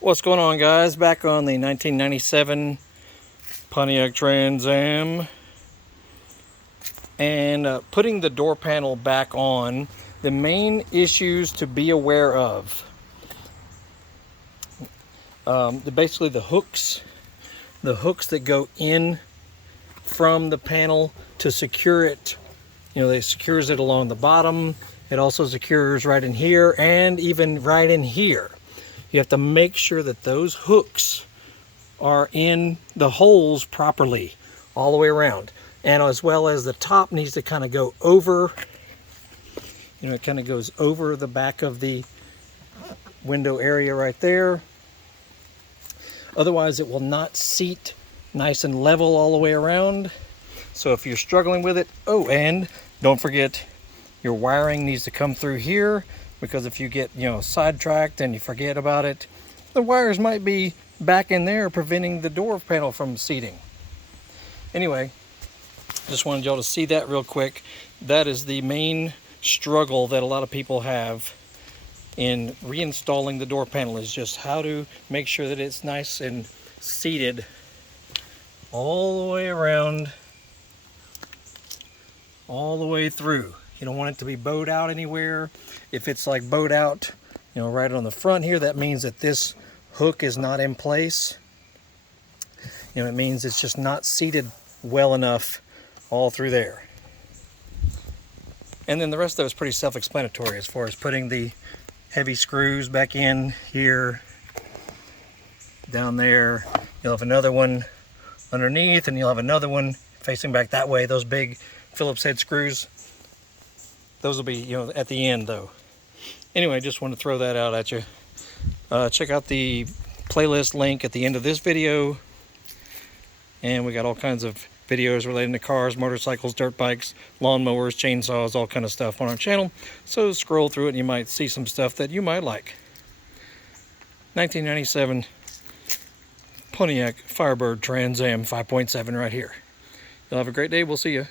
What's going on, guys? Back on the 1997 Pontiac Trans-Am, and putting the door panel back on. The main issues to be aware of, basically the hooks that go in from the panel to secure it. You know, it secures it along the bottom. It also secures right in here and even right in here. You have to make sure that those hooks are in the holes properly all the way around. And as well as the top needs to kind of go over, you know, it kind of goes over the back of the window area right there. Otherwise, it will not seat nice and level all the way around. So if you're struggling with it, oh, and don't forget, your wiring needs to come through here, because if you get, you know, sidetracked and you forget about it, the wires might be back in there preventing the door panel from seating. Anyway, just wanted y'all to see that real quick. That is the main struggle that a lot of people have in reinstalling the door panel, is just how to make sure that it's nice and seated all the way around, all the way through. You don't want it to be bowed out anywhere. If it's like bowed out, you know, right on the front here, that means that this hook is not in place. You know, it means it's just not seated well enough all through there. And then the rest of it is pretty self-explanatory as far as putting the heavy screws back in here, down there. You'll have another one underneath, and you'll have another one facing back that way. Those big Phillips head screws, those will be, you know, at the end though. Anyway, just want to throw that out at you. Check out the playlist link at the end of this video, and we got all kinds of videos relating to cars, motorcycles, dirt bikes, lawnmowers, chainsaws, all kind of stuff on our channel. So scroll through it and you might see some stuff that you might like. 1997 Pontiac Firebird Trans-Am 5.7 right here. You'll have a great day. We'll see you.